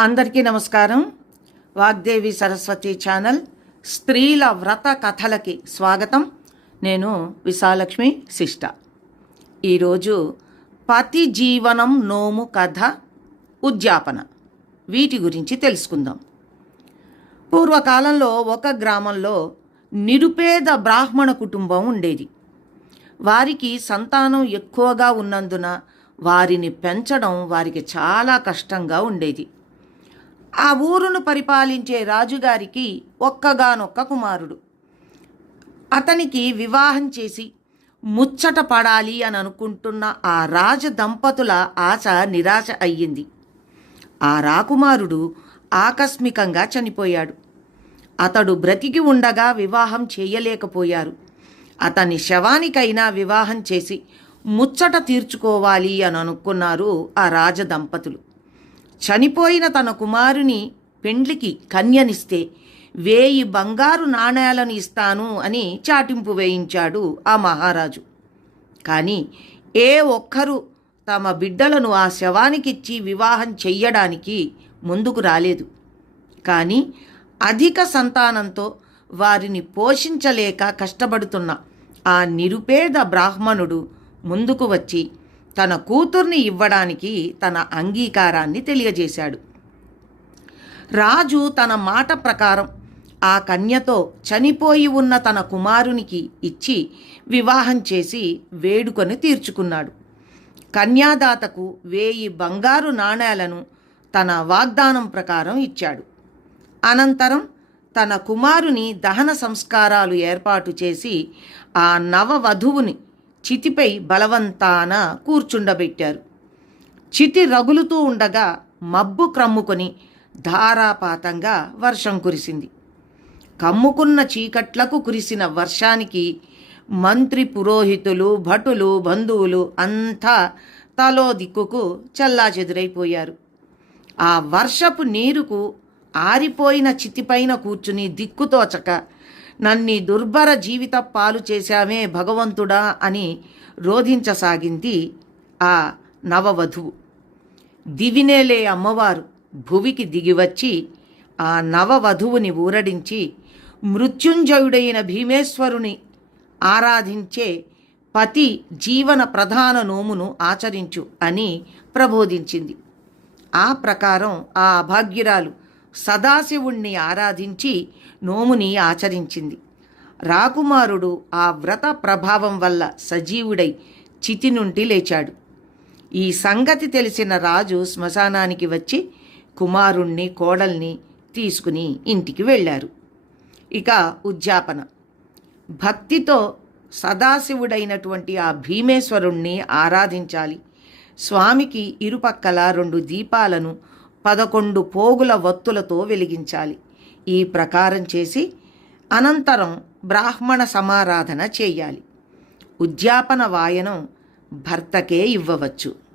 అందరికీ నమస్కారం. వాగ్దేవి సరస్వతి ఛానల్ స్త్రీల వ్రత కథలకి స్వాగతం. నేను విశాలక్ష్మి శిష్ట. ఈరోజు పతి జీవనం నోము కథ ఉద్యాపన. వీటి గురించి తెలుసుకుందాం. పూర్వకాలంలో ఒక గ్రామంలో నిరుపేద బ్రాహ్మణ కుటుంబం ఉండేది. వారికి సంతానం ఎక్కువగా ఉన్నందున వారిని పెంచడం వారికి చాలా కష్టంగా ఉండేది. ఆ ఊరును పరిపాలించే రాజుగారికి ఒక్కగానొక్క కుమారుడు. అతనికి వివాహం చేసి ముచ్చట పడాలి అని అనుకుంటున్న ఆ రాజ దంపతుల ఆశ నిరాశ అయ్యింది. ఆ రాకుమారుడు ఆకస్మికంగా చనిపోయాడు. అతడు బ్రతికి ఉండగా వివాహం చేయలేకపోయారు. అతని శవానికైనా వివాహం చేసి ముచ్చట తీర్చుకోవాలి అని అనుకున్నారు ఆ రాజ దంపతులు. చనిపోయిన తన కుమారుని పెండ్లికి కన్యనిస్తే వేయి బంగారు నాణేలను ఇస్తాను అని చాటింపు వేయించాడు ఆ మహారాజు. కానీ ఏ ఒక్కరూ తమ బిడ్డలను ఆ శవానికిచ్చి వివాహం చెయ్యడానికి ముందుకు రాలేదు. కానీ అధిక సంతానంతో వారిని పోషించలేక కష్టపడుతున్న ఆ నిరుపేద బ్రాహ్మణుడు ముందుకు వచ్చి తన కూతుర్ని ఇవ్వడానికి తన అంగీకారాన్ని తెలియజేశాడు. రాజు తన మాట ప్రకారం ఆ కన్యతో చనిపోయి ఉన్న తన కుమారునికి ఇచ్చి వివాహం చేసి వేడుకొని తీర్చుకున్నాడు. కన్యాదాతకు వేయి బంగారు నాణేలను తన వాగ్దానం ప్రకారం ఇచ్చాడు. అనంతరం తన కుమారుని దహన సంస్కారాలు ఏర్పాటు చేసి ఆ నవవధువుని చితిపై బలవంతాన కూర్చుండబెట్టారు. చితి రగులుతూ ఉండగా మబ్బు క్రమ్ముకొని ధారాపాతంగా వర్షం కురిసింది. కమ్ముకున్న చీకట్లకు కురిసిన వర్షానికి మంత్రి పురోహితులు భటులు బంధువులు అంతా తలో దిక్కుకు చెల్లాచెదురైపోయారు. ఆ వర్షపు నీరుకు ఆరిపోయిన చితిపైన కూర్చుని దిక్కుతోచక నన్ని దుర్భర జీవిత పాలు చేశామే భగవంతుడా అని రోధించసాగింది ఆ నవవధువు. దివినేలే అమ్మవారు భువికి దిగివచ్చి ఆ నవవధువుని ఊరడించి మృత్యుంజయుడైన భీమేశ్వరుని ఆరాధించే పతి జీవన ప్రధాన నోమును ఆచరించు అని ప్రబోధించింది. ఆ ప్రకారం ఆ అభాగ్యురాలు సదాశివుణ్ణి ఆరాధించి నోముని ఆచరించింది. రాకుమారుడు ఆ వ్రత ప్రభావం వల్ల సజీవుడై చితి నుండి లేచాడు. ఈ సంగతి తెలిసిన రాజు శ్మశానానికి వచ్చి కుమారుణ్ణి కోడల్ని తీసుకుని ఇంటికి వెళ్ళారు. ఇక ఉద్యాపన. భక్తితో సదాశివుడైనటువంటి ఆ భీమేశ్వరుణ్ణి ఆరాధించాలి. స్వామికి ఇరుపక్కల రెండు దీపాలను పదకొండు పోగుల వత్తులతో వెలిగించాలి. ఈ ప్రకారం చేసి అనంతరం బ్రాహ్మణ సమారాధన చేయాలి. ఉద్యాపన వాయనం భర్తకే ఇవ్వవచ్చు.